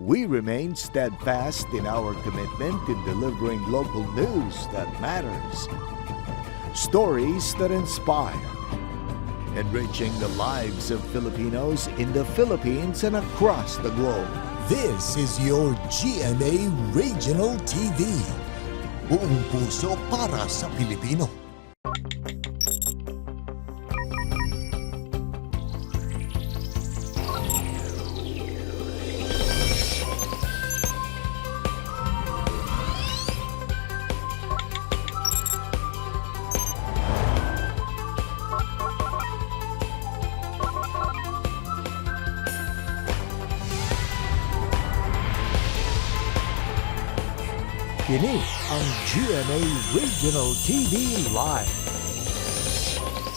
We remain steadfast in our commitment in delivering local news that matters, stories that inspire, enriching the lives of Filipinos in the Philippines and across the globe. This is your GMA Regional TV. Buong puso para sa Pilipino. Kini ang GMA Regional TV Live.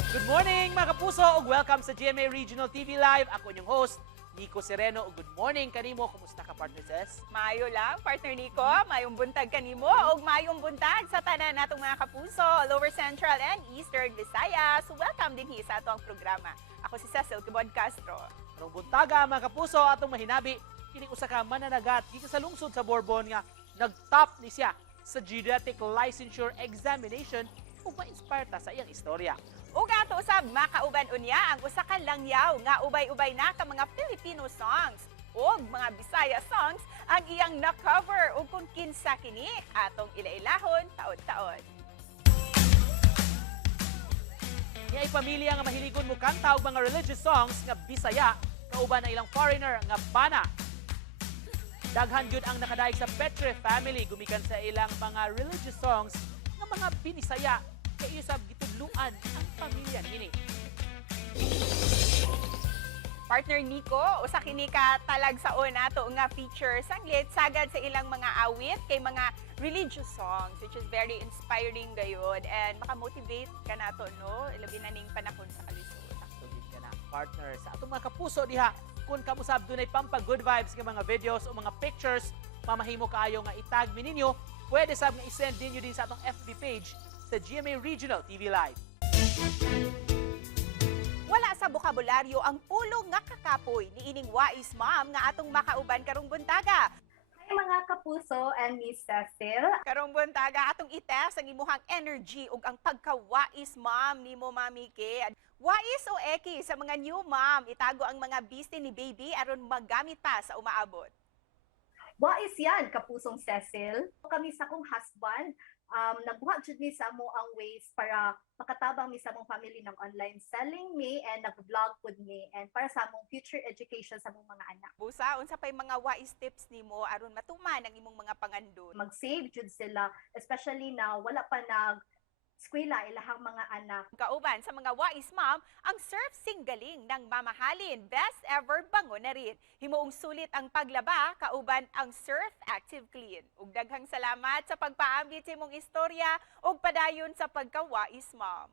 Good morning mga kapuso ug welcome sa GMA Regional TV Live. Ako inyong host, Nico Sereno. Good morning kanimo. Kumusta ka, partner Ses? Mayo lang, partner Nico. Mayong buntag kanimo ug mayong buntag sa tanan natong mga kapuso, Lower Central and Eastern Visayas. Welcome din sa atong programa. Ako si Cecil Kibon Castro. Karong buntaga mga kapuso atong mahinabi kini usa ka mananagat dito sa lungsod sa Bourbon nga nag-top ni siya sa geodetic licensure examination ug ma-inspire ta sa iyang istorya. Ug ato usab makauban unya ang usa ka langyaw nga ubay-ubay na ka mga Filipino songs ug mga Bisaya songs ang iyang na-cover ug kung kinsa kini atong ilailahon taon-taon. Niya pamilya nga mahiligon mo kanta og mga religious songs nga Bisaya kauban ang ilang foreigner nga bana. Daghan gyud ang nakadaig sa Petre family gumikan sa ilang mga religious songs nga mga Binisaya kay usab gitudluan ang pamilya nini. Partner Nico, usa kini ka talagsaon nato nga feature saglit sagad sa ilang mga awit kay mga religious songs which is very inspiring gayud and makamotivate ka nato no ilabi na ning panahon sa kalisod. Sakto gid ka na partner sa atong mga kapuso diha. Kung kamusab dunay pampa-good vibes nga mga videos o mga pictures, mamahimo kaayo nga itag mi ninyo, pwede sab nga i-send ninyo din sa atong FB page sa GMA Regional TV Live. Wala sa bokabularyo ang pulong nga kakapoy ni ining wais ma'am nga atong makauban karong buntaga. Hi mga kapuso and Miss Cecil. Karong buntaga atong i-test ang imuhang energy ug ang pagkawais ma'am nimo Mami K. Wais o eki sa mga new mom, itago ang mga biste ni baby aron magamit pa sa umaabot. Wais yan, kapusong Cecil. Kami sa kong husband, nagbuhat jud mi sa mo ang ways para makatabang mi sa mong family ng online selling me and nag-vlog with me and para sa mong future education sa mong mga anak. Busa, unsa pay mga wais tips nimo aron matuman ang imong mga pangandun? Mag-save jud sila, especially na wala pa eskwela ilahang mga anak. Kauban sa mga wais ma'am, ang surf singgaling ng mamahalin. Best ever bango na rin. Himuong sulit ang paglaba, kauban ang Surf Active Clean. Ug daghang salamat sa pagpaambit sa imong istorya ug padayon sa pagkawais ma'am.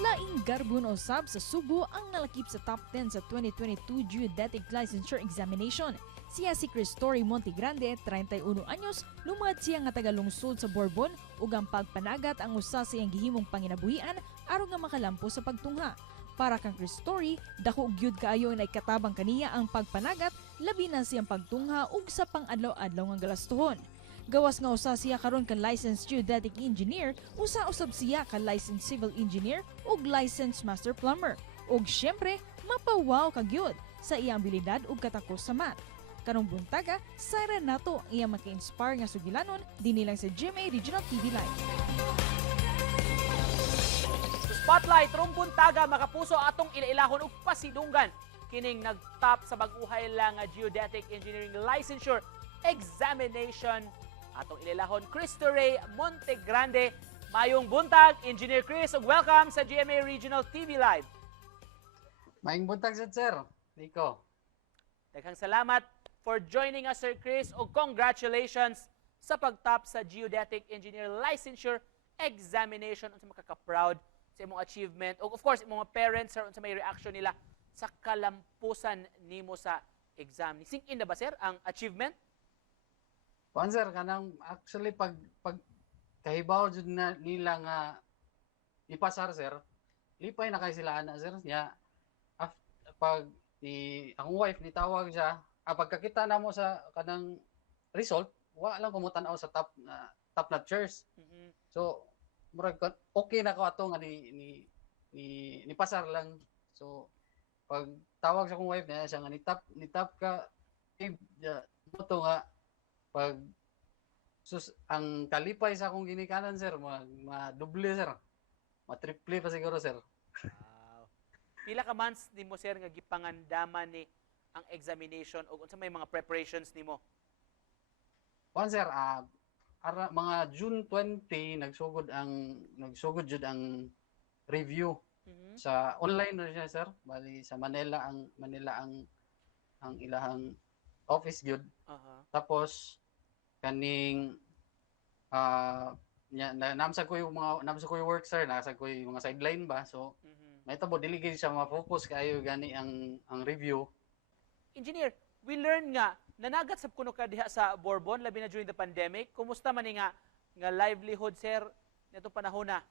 Laing garbon usab sa Subo ang nalakip sa top 10 sa 2022 Geodetic Licensure Examination. Siya si Cristory Montegrande, 31 anyos, lumad siya nga tagalungsod sa Bourbon ug ang pagpanagat ang usa sa iyang gihimong panginabuhian aron nga makalampo sa pagtungha. Para kang Cristory, dako gyud kaayo na ikatabang kaniya ang pagpanagat, labi na siyang pagtungha ug sa pang-adlaw-adlaw nga galastuhon. Gawas nga usa siya karon ka licensed geodetic engineer, usa usab siya ka licensed civil engineer ug licensed master plumber. Ug syempre, mapawaw ka gyud sa iyang abilidad ug katakos sa math. Karong buntaga, sayra nato ang iyang maka-inspire nga sugilanon dinhi lang sa GMA Regional TV Live. Sa spotlight rong buntaga mga kapuso atong ilailahon ug pasidunggan kining nagtop sa bag-uhay lang nga geodetic engineering licensure examination. Atong ililahon Cristory Montegrande. Mayong buntag, Engineer Chris, ug welcome sa GMA Regional TV Live. Maing buntag sir, Nico. Daghang salamat for joining us, Sir Chris, ug congratulations sa pagtop sa Geodetic Engineer Licensure Examination. Unsa makaka-proud sa imong achievement. Ug of course, imong mga parents, sir, unsa may reaction nila sa kalampusan nimo sa exam. Sink in na ba, sir, ang achievement? Kuan sir, kanang actually pag kahibaw jud na nila nga ipasar sir, lipay na kay sila ana sir nya pag ang wife ni tawag siya pagkakita na mo sa kanang result wa lang kumutan-aw sa top notchers. So murag okay na ko ato nga ni pasar lang. So pag tawag sa kong wife niya siya nga ni top ka mo to nga pag ang kalipay sa akong ginikanan sir ma-double sir, ma-triple pa siguro sir. Wow. Pila ka months nimo sir nga gipangandaman ni ang examination o unsa may mga preparations nimo? One sir, mga June 20 nagsugod jud ang review sa online na siya sir. Bali sa Manila ang ilahang office gyud. Tapos kaning namsa ko yung work sir, nasa ko yung mga sideline ba. So may tabo dili gyud siya ma-focus kayo gani ang review. Engineer, we learn nga nanagat sab kuno ka diha sa Bourbon labi na during the pandemic. Kumusta man ni nga livelihood sir nito panahon na?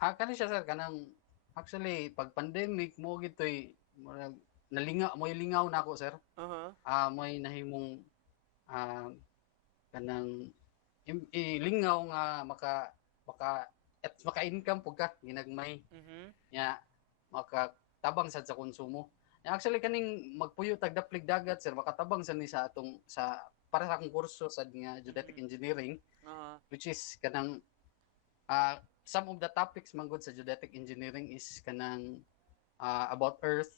Kani siya sir kanang actually pag pandemic mo gitoy nalingaw na ako sir. May nahimong kanang ilingaw nga maka-income pug ka ginagmay. Nya makatabang sad sa konsumo. Actually kaning magpuyo tag daplig dagat sir makatabang sa ni sa atong para sa akong kurso sa nga geodetic engineering which is kanang some of the topics manggod sa geodetic engineering is kanang about earth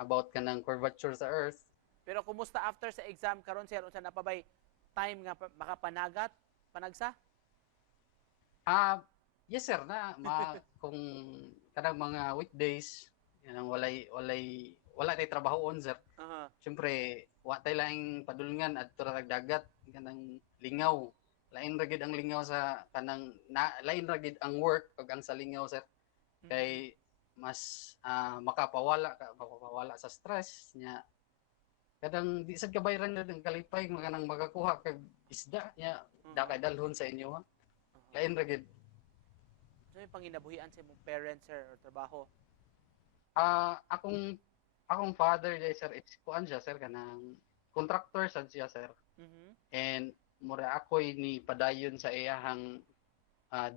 about kanang curvature sa earth. Pero kumusta after sa exam karon sir unsa napabay time nga makapanagat panagsa? Yes sir kung kanang mga weekdays yanang wala tay trabahoon sir. Siyempre wa tay laing padulngan adto ra dagat kanang lingaw. Lain ra gid ang lingaw sa kanang lain ra gid ang work pag ang sa lingaw sir. Kay mas makapawala sa stress nya. Kadang di sad kabayran na ang kalipay kanang magakuha kag isda nya dakay dalhon sa inyo. Lain ra gid. So may panginabuhian sa imong parents sir or trabaho? Akong father sir it's kuan siya sir kanang contractor sad siya sir. And mura ako'y ni padayon sa iyahang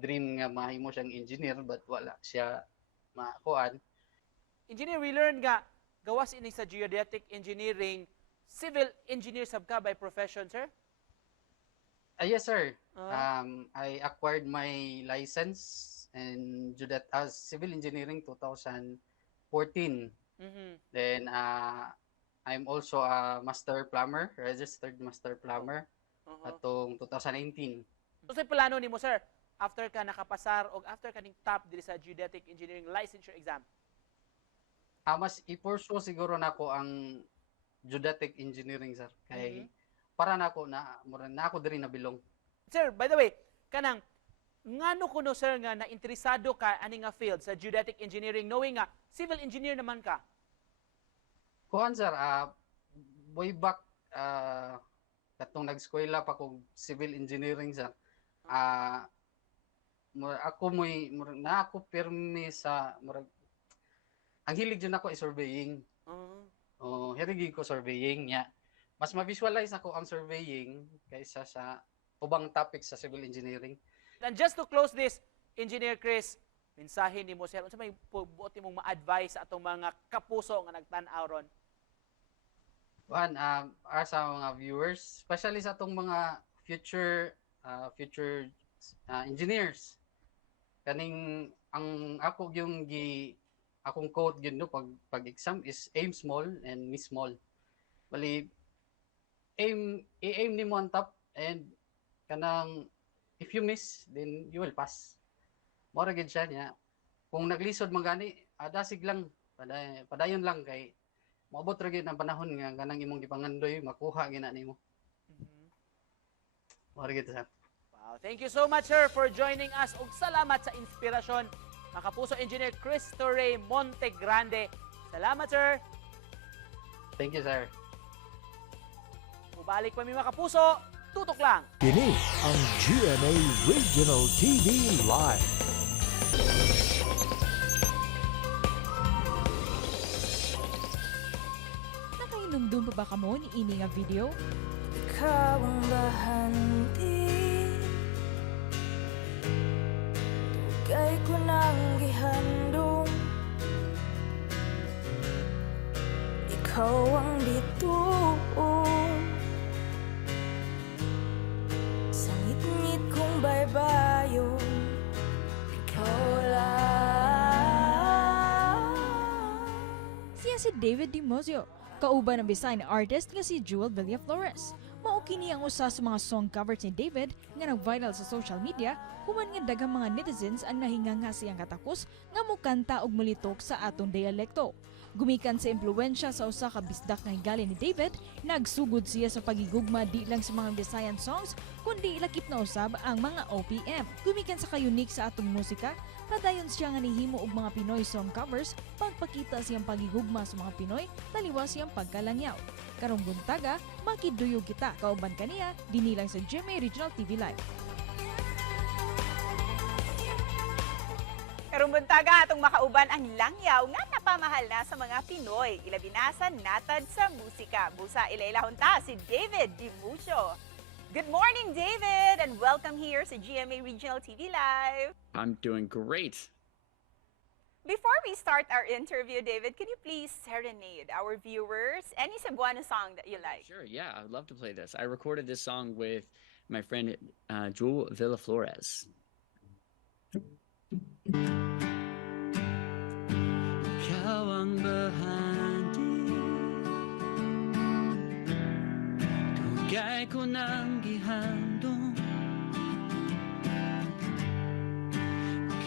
dream nga mahimo siyang engineer but wala siya makuan. Engineer, we learned nga gawas ini sa geodetic engineering, civil engineer sab ka by profession sir? Yes sir. I acquired my license in civil engineering 2014. Then I'm also a master plumber, registered master plumber atong 2019. So sa plano nimo sir after ka nakapasar o after ka ning top diri sa geodetic engineering licensure exam? Mas i-pursue siguro nako ang geodetic engineering sir kay para nako na ako diri nabilong. Sir, by the way, kanang ngano kuno sir nga nainteresado ka ani nga field sa geodetic engineering knowing nga civil engineer naman ka? Kuan sir, way back katong nag-eskwela pa kog civil engineering sir. Ako pirmi sa ang hilig jud nako is surveying. Hilig ko surveying nya. Mas ma-visualize ako ang surveying kaysa sa ubang topics sa civil engineering. And just to close this, Engineer Chris, mensahe nimo sir unsa may buot imong ma-advise sa atong mga kapuso nga nagtan-aw ron? Sa mga viewers, especially sa atong mga future engineers. Kaning akong quote yun no pag exam is aim small and miss small. Bali aim nimo on top and kanang if you miss then you will pass. Mora gid siya niya. Kung naglisod man gani, dasig lang padayon lang kay maabot ra gid ang panahon nga kanang imong gipangandoy makuha gina nimo. Mora gid sa. Wow, thank you so much sir for joining us ug salamat sa inspirasyon. Makapuso Engineer Chris Torre Montegrande. Salamat sir. Thank you sir. Mubalik pa mi makapuso, tutok lang. Kini ang GMA Regional TV Live. Doon pa ba kamo ni ini nga video? Ikaw ang bahanti, tugay ko nang gihandong. Ikaw ang bituon sa ngit-ngit kong baybayon. Ikaw lang. Siya si David Dimosio, kauban ng Bisayan artist nga si Jewel Villaflores. Mao kini ang usa sa mga song covers ni David nga nag-viral sa social media human nga daghang mga netizens ang nahinganga siyang katakos nga mukanta og mulitok sa atong dialekto. Gumikan sa impluwensya sa usa ka bisdak nga higaling ni David, nagsugod siya sa pagigugma di lang sa mga Bisayan songs kundi ilakip na usab ang mga OPM. Gumikan sa kayunik sa atong musika, padayon siya nga nihimo og mga Pinoy song covers pagpakita siyang pagigugma sa mga Pinoy taliwas siyang pagkalangyaw. Karong buntaga, makiduyog kita kauban kaniya dinhi lang sa GMA Regional TV Live. Karong buntaga atong makauban ang langyaw nga napamahal na sa mga Pinoy. Ilabinasan natad sa musika. Busa ilailahon ta si David Dimosio. Good morning, David, and welcome here sa GMA Regional TV Live. I'm doing great. Before we start our interview, David, can you please serenade our viewers any Cebuano song that you like? Sure, yeah, I would love to play this. I recorded this song with my friend Jewel Villaflores. Ikaw ang bahandi, tugay ko ng gihandong.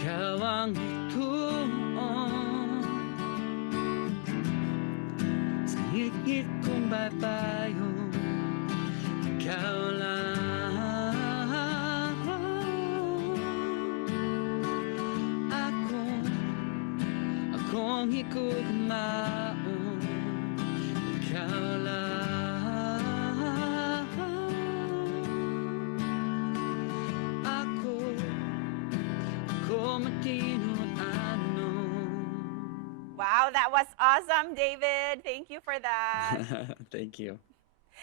Ikaw ang ituon sa ngit-ngit kong baybayon. Ikaw lang. Akong higugmaon. Ikaw lang. Ako matino-ano. Wow, that was awesome, David. Thank you for that. Thank you.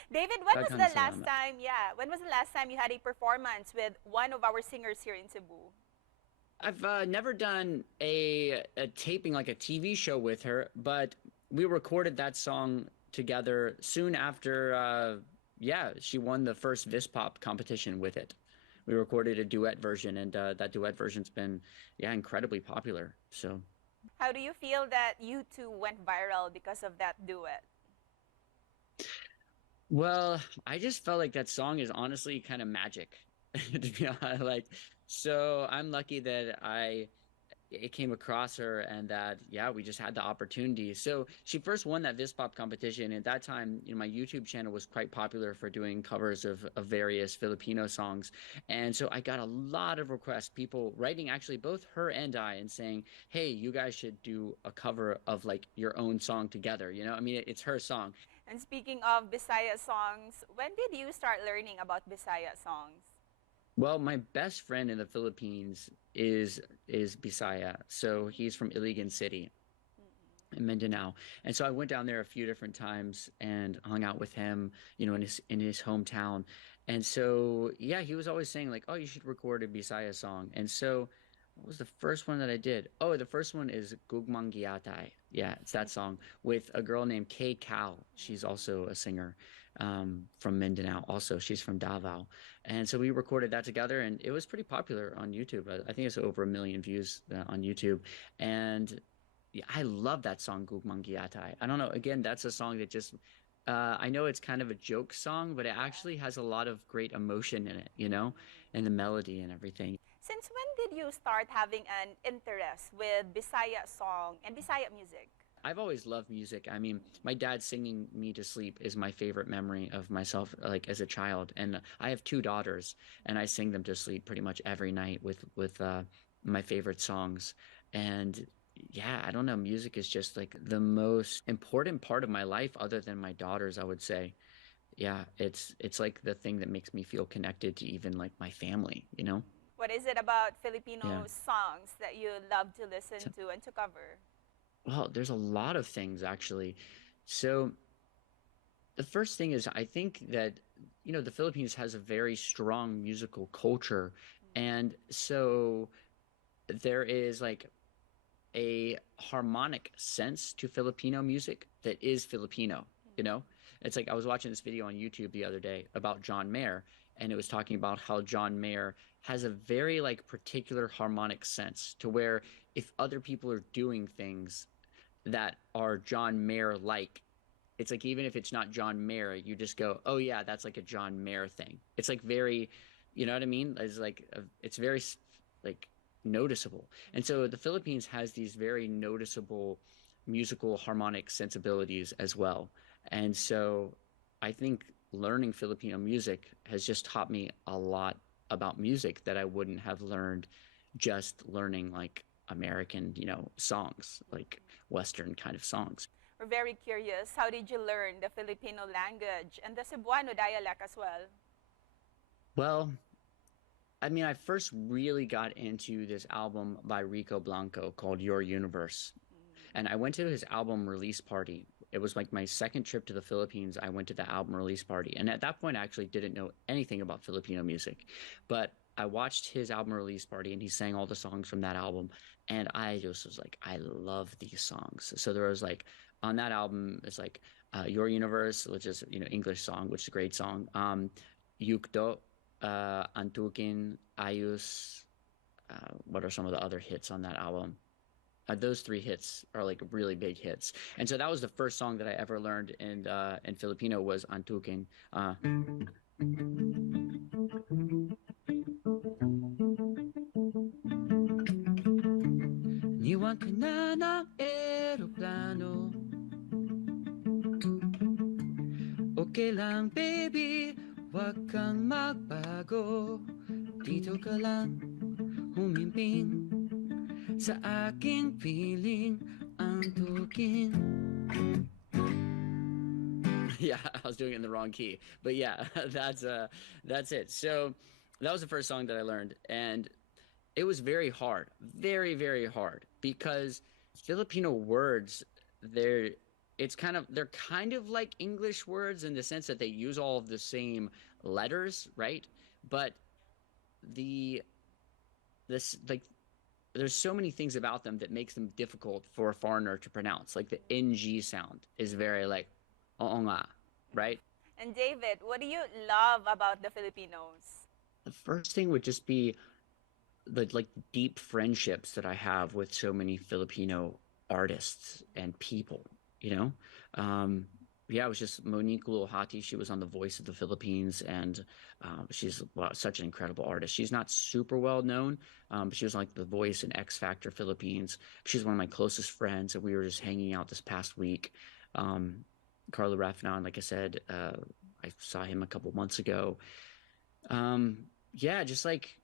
David, when was the Daghang last salamat. time, when was the last time you had a performance with one of our singers here in Cebu? I've never done a taping like a TV show with her, but we recorded that song together soon after, she won the first Vispop competition with it. We recorded a duet version, and that duet version's been, incredibly popular. So, How do you feel that you two went viral because of that duet? well, I just felt like that song is honestly kind of magic, to be honest. So I'm lucky that it came across her and that, we just had the opportunity. So she first won that Vispop competition. At that time, my YouTube channel was quite popular for doing covers of various Filipino songs. And so I got a lot of requests, people writing actually both her and I and saying, hey, you guys should do a cover of your own song together. It's her song. And speaking of Bisaya songs, when did you start learning about Bisaya songs? Well, my best friend in the Philippines is Bisaya. So he's from Iligan City in Mindanao. And so I went down there a few different times and hung out with him, in his hometown. And so, he was always saying oh, you should record a Bisaya song. And so what was the first one that I did? Oh, the first one is Gugmang Giatay. Yeah, it's that song with a girl named Kay Cal. She's also a singer. From Mindanao. Also, she's from Davao. And so we recorded that together, and it was pretty popular on YouTube. I think it's over 1 million views on YouTube. And I love that song, Gugmang Giatay. I don't know. Again, that's a song that just, I know it's kind of a joke song, but it actually has a lot of great emotion in it, and the melody and everything. Since when did you start having an interest with Bisaya song and Bisaya music? I've always loved music. My dad singing me to sleep is my favorite memory of myself, as a child. And I have 2 daughters, and I sing them to sleep pretty much every night with my favorite songs. And I don't know, music is just the most important part of my life other than my daughters, I would say. It's the thing that makes me feel connected to even my family, What is it about Filipino songs that you love to listen to and to cover? Well, there's a lot of things actually. So The first thing is I think that, the Philippines has a very strong musical culture. And so there is like a harmonic sense to Filipino music that is Filipino, you know? It's like I was watching this video on YouTube the other day about John Mayer, and it was talking about how John Mayer has a very like particular harmonic sense to where if other people are doing things that are John Mayer like, it's like even if it's not John Mayer, you just go, "Oh yeah, that's like a John Mayer thing." It's like very, you know what I mean? It's like it's very like noticeable. And so the Philippines has these very noticeable musical harmonic sensibilities as well. And so I think learning Filipino music has just taught me a lot about music that I wouldn't have learned just learning like American, songs, like Western kind of songs. We're very curious, how did you learn the Filipino language and the Cebuano dialect as well? Well, I mean, I first really got into this album by Rico Blanco called Your Universe. And I went to his album release party. It was like my second trip to the Philippines. I went to the album release party. And at that point, I actually didn't know anything about Filipino music. But I watched his album release party and he sang all the songs from that album. And I just was like, I love these songs. So there was like, on that album, it's like Your Universe, which is, English song, which is a great song. Yukdo, Antukin, Ayus. What are some of the other hits on that album? Those three hits are like really big hits. And so that was the first song that I ever learned in Filipino was Antukin. Niwan ka na ng eroplano. Okay lang, baby, wag kang magbago. Dito ka lang humimping sa aking piling antukin. Yeah, I was doing it in the wrong key, but yeah, that's it. So that was the first song that I learned, and it was very hard, very, very hard, because Filipino words, they're kind of like English words in the sense that they use all of the same letters, right? But there's so many things about them that makes them difficult for a foreigner to pronounce. Like the NG sound is very like oo nga, right? And David, what do you love about the Filipinos? The first thing would just be the like deep friendships that I have with so many Filipino artists and people, Yeah, it was just Monique Luhati. She was on The Voice of the Philippines, and she's such an incredible artist. She's not super well known, but she was like The Voice and X Factor Philippines. She's one of my closest friends, and we were just hanging out this past week. Carlo Rafnan, like I said, I saw him a couple months ago. Yeah, just like,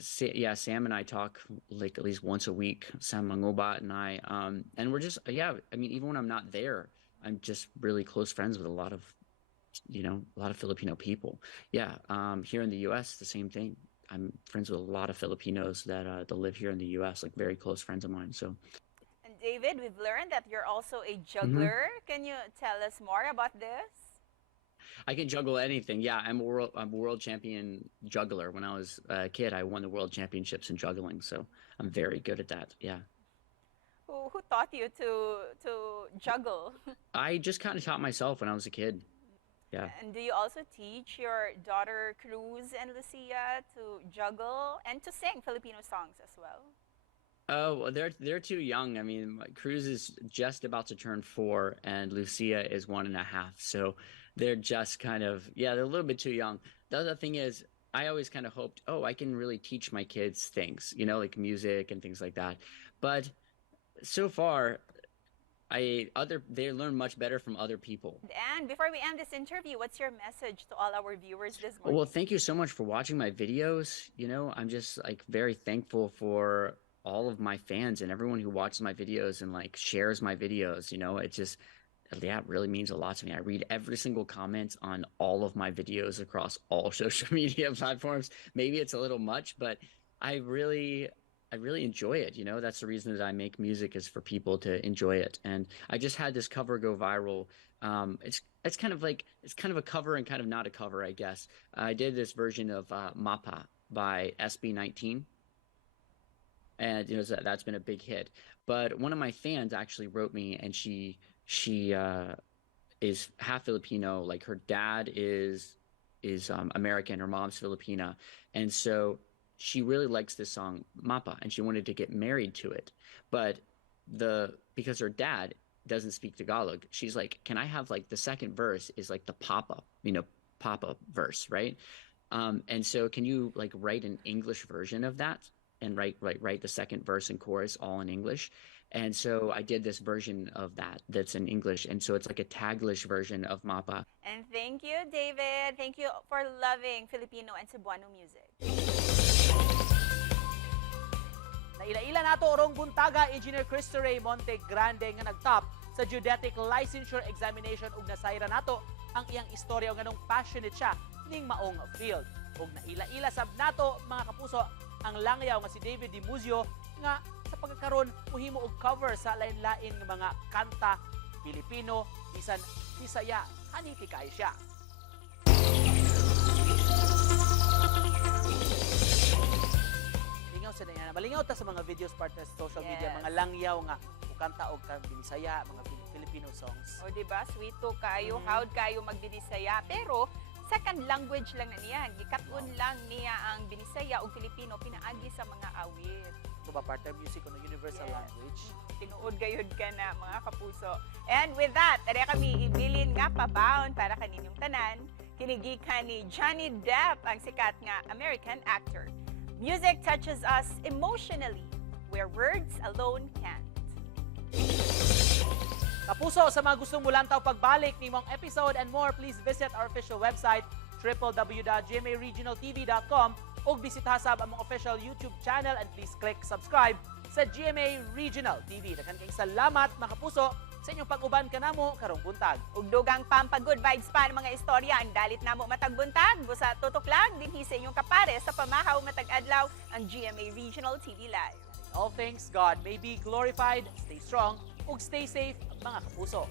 Sam and I talk like at least once a week, Sam Mangobat and I, and we're just, I mean, even when I'm not there, I'm just really close friends with a lot of Filipino people. Yeah. Here in the U.S., the same thing. I'm friends with a lot of Filipinos that live here in the U.S., like very close friends of mine. So. And David, we've learned that you're also a juggler. Can you tell us more about this? I can juggle anything. Yeah, I'm a world champion juggler. When I was a kid, I won the world championships in juggling, so I'm very good at that. Yeah. Who taught you to juggle? I just kind of taught myself when I was a kid. Yeah. And do you also teach your daughter Cruz and Lucia to juggle and to sing Filipino songs as well? Oh, they're too young. I mean, Cruz is just about to turn 4, and Lucia is 1.5. So they're just kind of, they're a little bit too young. The other thing is, I always kind of hoped, I can really teach my kids things, like music and things like that. But so far, they learn much better from other people. And before we end this interview, what's your message to all our viewers this morning? Well, thank you so much for watching my videos. I'm just like very thankful for all of my fans and everyone who watches my videos and like shares my videos. It just, it really means a lot to me. I read every single comment on all of my videos across all social media platforms. Maybe it's a little much, but I really really enjoy it. You know, that's the reason that I make music, is for people to enjoy it. And I just had this cover go viral. It's kind of like, it's kind of a cover and kind of not a cover, I guess. I did this version of Mapa by SB19, and you know, that's been a big hit. But one of my fans actually wrote me, and she is half Filipino. Like, her dad is American, her mom's Filipina, and so she really likes this song Mapa, and she wanted to get married to it. But because her dad doesn't speak Tagalog, she's like, can I have like the second verse is like the Papa, Papa verse, right? And so can you like write an English version of that and write the second verse and chorus all in English? And so I did this version of that's in English, and so it's like a Taglish version of Mapa. And thank you, David. Thank you for loving Filipino and Cebuano music. Naila-ila nato orong buntaga Engineer Cristo Ray Monte Grande nga nagtop sa geodetic licensure examination ug nasayra nato ang iyang istorya ug nganong passionate siya ning maong field. Ug naila-ila sab nato mga kapuso ang langyaw nga si David Di Muzio nga sa pagkakaroon muhimo og cover sa lain-lain nga mga kanta Pilipino bisan Bisaya haniti kay siya. Lingaw sa niya, malingaw ta sa mga videos partner sa social media, mga langyaw nga kanta og Bisaya, mga Filipino songs. O diba, sweet to kayo, howd kayo magbinisaya, pero second language lang na niya. Gikatun lang niya ang Binisaya o Filipino pinaagi sa mga awit. Ito ba partner music o universal language? Tinuod gayud ka na mga kapuso. And with that, tari kami ibilin nga pabaon para kaninyong tanan. Kinigikan ni Johnny Depp, ang sikat nga American actor. Music touches us emotionally where words alone can't. Kapuso, sa mga gustong mulantaw pagbalik ni mong episode and more, please visit our official website www.gmaregionaltv.com o bisita sab ang official YouTube channel and please click subscribe sa GMA Regional TV. Daghang kayong salamat mga kapuso sa inyong pag-uban kanamo karong buntag. Ug dugang pampa-good vibes pa ng mga istorya ang dalit namo matag buntag. Busa tutok lang dinhi sa inyong kapare sa pamahaw matag adlaw ang GMA Regional TV Live. All things God may be glorified. Stay strong ug stay safe mga kapuso.